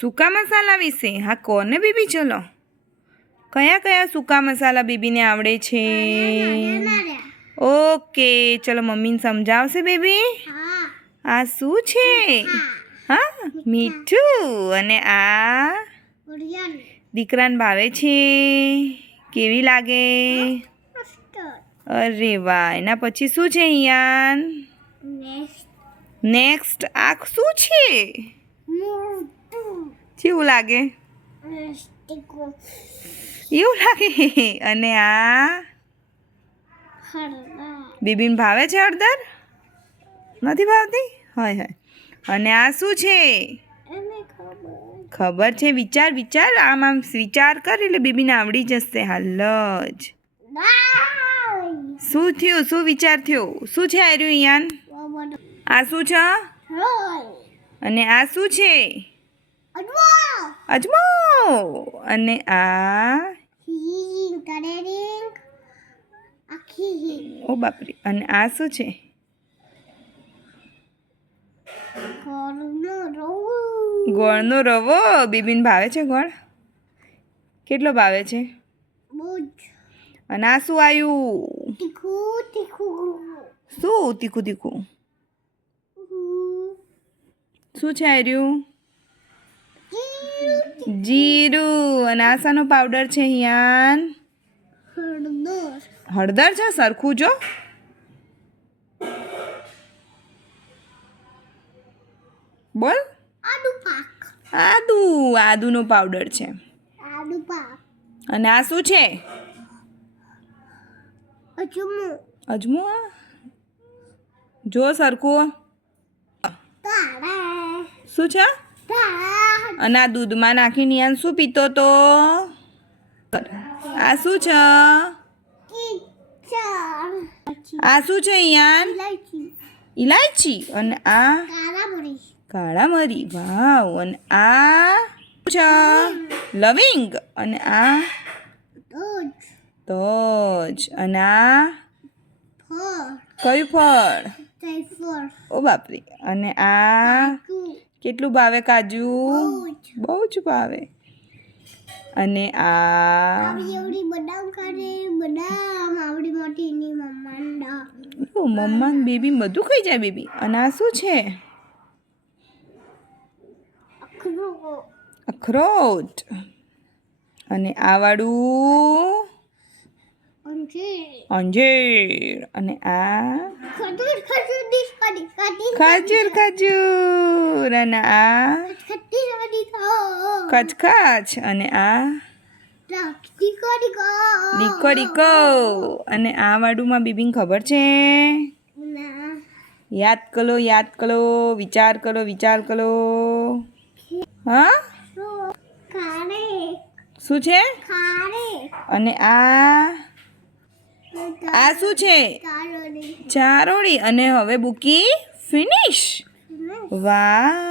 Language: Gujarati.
સૂકા મસાલા વિશે? હા કોને બીબી? ચલો, કયા કયા સૂકા મસાલા બીબીને આવડે છે? ઓકે, ચલો મમ્મીને સમજાવશે બેબી. આ શું છે? હા, મીઠું. અને આ દીકરાને ભાવે છે? કેવી લાગે? અરે વાહ. એના પછી શું છે હિયાન? નેક્સ્ટ. આ શું છે? કેવું લાગે? એવું લાગે. અને આ બીબીને ભાવે છે હળદર? નથી ભાવતી? હોય હોય. અને આ શું છે? ખબર છે. વિચાર વિચાર. આમ આમ વિચાર કર એટલે બીબીને આવડી જશે હાલ જ. શું થયું? શું વિચાર થયો? શું છે આર્યું ઈયાન? આ શું છે? અને આ શું છે? અજમો. અને આ ઓ બાપરે. અને આ શું છે? ગોળનો રવો. બીબીને ભાવે છે ગોળ? કેટલો ભાવે છે? અને આ શું આવ્યું? શું તીખું તીખું? શું છે આર્યું? જીરું. અને આ શાનો પાવડર છે હિયાન? હળદર છે. સરખું જો. બોલ. આદુનો પાવડર છે. અને આ શું છે? અજમો. જો સરખું. શું છે? અને આ દૂધમાં નાખીને યાન શું પીતો તો? આ શું છે? આ શું છે યાન? ઇલાયચી. અને આ કાળા મરી. વાવ. અને આ છે લવિંગ. અને આ તજ. અને આ કયું ફળ? ઓ બાપરે. અને આ કેટલું ભાવે કાજુ? બહુ જ ભાવે. અને આ મમ્મા બેબી બધું ખાઈ જાય બેબી. અને આ શું છે? અખરોટ. અને આ વાળું અંજીર. અને આ ખજૂર. અને આ ખચખચ. અને આ ડીકો. અને આ વાળુંમાં બીબીને ખબર છે? યાદ કરો. વિચાર કરો. હા, શું છે? અને આ શું છે? ચારોળી. અને હવે બુકી ફિનિશ. વાહ.